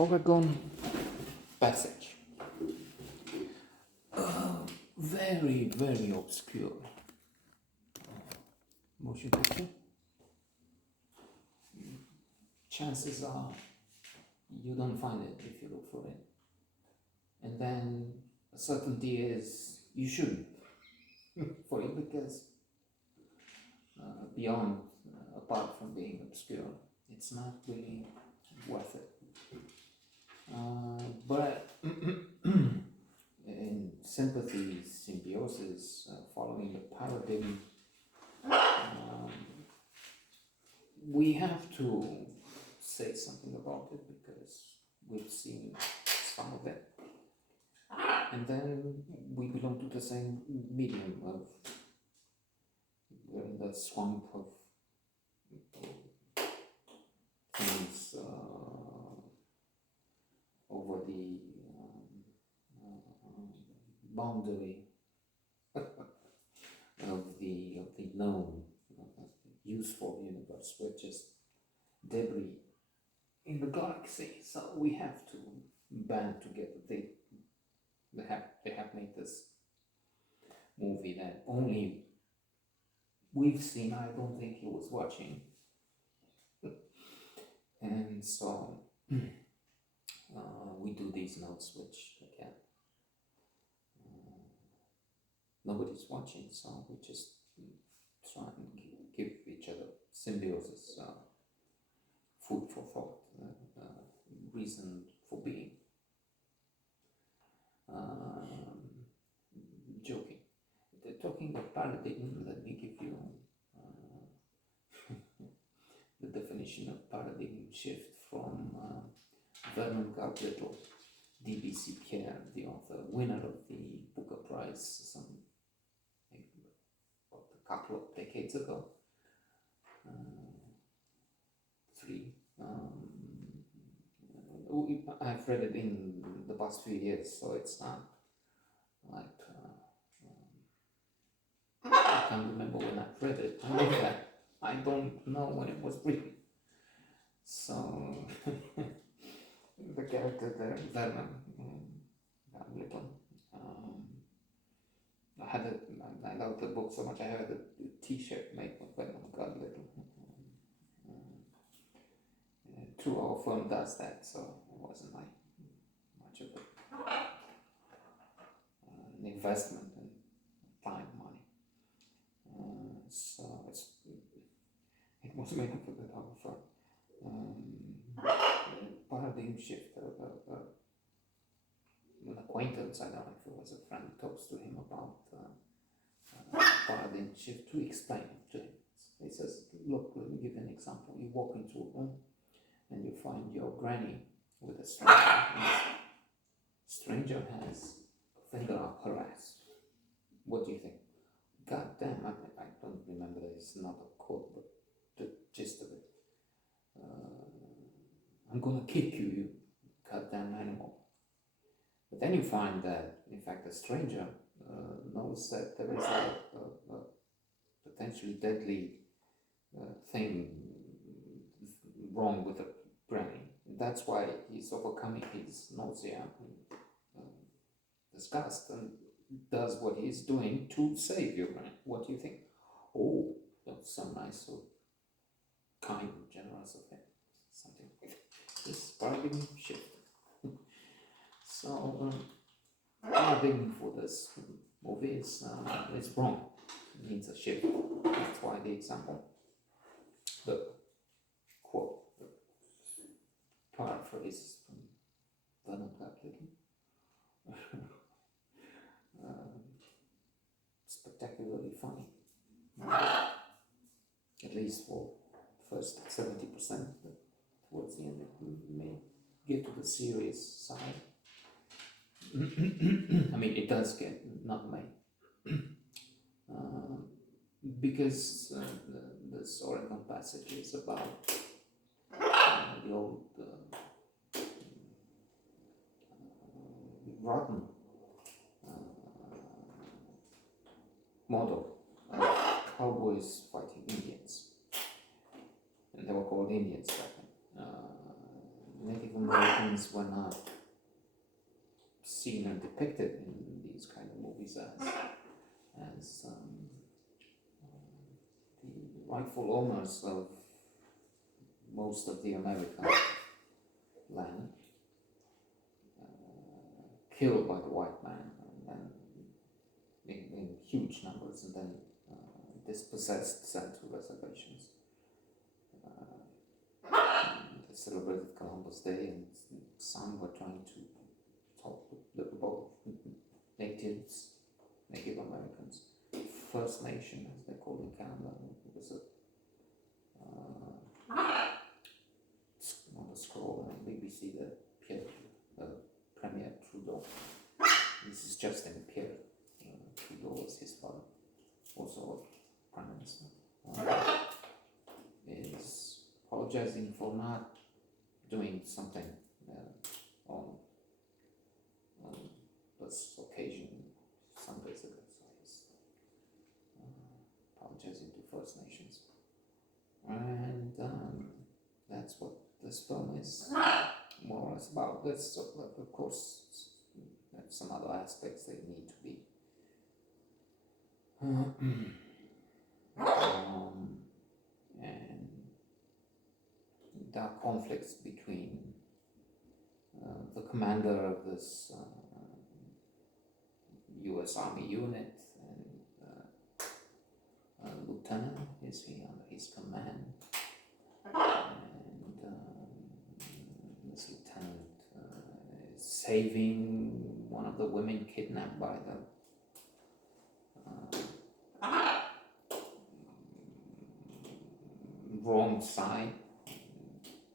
Oregon Passage. Very, very obscure motion picture. Chances are you don't find it if you look for it. And then a certainty is you shouldn't for it because beyond, apart from being obscure, it's not really worth it. But in sympathy, symbiosis, following the paradigm, we have to say something about it because we've seen some of it. And then we belong to the same medium of, we're in the swamp of things over the boundary of the known, useful universe. We're just debris in the galaxy, so we have to band together. They have made this movie that only we've seen. I don't think he was watching, and so we do these notes, which again nobody's watching, so we just try and give each other symbiosis, food for thought, reason for being. Joking. Talking of paradigm, let me give you the definition of paradigm shift from Vernon Carr-Little, D.B.C. Pierre, the author, winner of the Booker Prize a couple of decades ago. I've read it in the past few years, so it's not like I can't remember when I've read it. I know that I don't know when it was written. So the character there, Vernon Little. I love the book so much. I had a T-shirt made with Vernon Little. True, our firm does that, so it wasn't like much of an investment in time, money. So it was made up with our firm. Paradigm shift. An acquaintance, I don't know if it was a friend, talks to him about paradigm shift to explain it to him. He says, look, let me give you an example. You walk into a room and you find your granny with a stranger. And this stranger has a finger up her ass. What do you think? God damn, I don't remember, it's not a quote, but the gist of it. I'm gonna kick you, you goddamn animal. But then you find that, in fact, the stranger knows that there is a potentially deadly thing wrong with the brain. That's why he's overcoming his nausea and disgust and does what he's doing to save your brain. What do you think? Oh, that's so nice, so kind and generous of him. Something like this paradigm shift. So, paradigm for this movie is wrong. It needs a shift. That's why the example, the quote, the paraphrase from Vernon Carr-Little. Spectacularly funny. At least for the first 70%, but towards the end it may get to the serious side. I mean, it does get, not may. Because this Oregon Passage is about the old rotten model of cowboys fighting Indians. And they were called Indians back then. Native Americans were not seen or depicted in these kind of movies as the rightful owners of most of the American land, killed by the white man, and then in huge numbers, and then dispossessed, sent to reservations. They celebrated Columbus Day, and some were trying to talk with both natives, Native Americans, First Nation, as they call in Canada. It was on the scroll on BBC that Premier Trudeau. This is Justin Pierre. Trudeau was his father, also Prime Minister. Is apologizing for not doing something on this occasion some days ago. So he's apologizing to First Nations. And that's what this film is more or less about. This, of course, there's some other aspects that need to be and there are conflicts between the commander of this U.S. Army unit and lieutenant, is he under his command? And this lieutenant is saving one of the women kidnapped by the wrong side,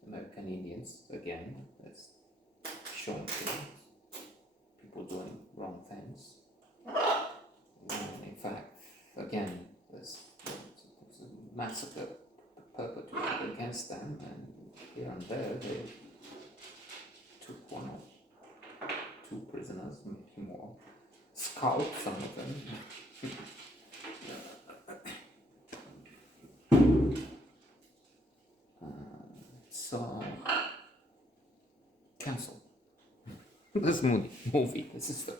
American Indians, again, that's shown here, people doing wrong things. And in fact, again, there's a massacre perpetrated against them, and here and there they took one or two prisoners, maybe more, scalped some of them. So, cancel this movie. This is the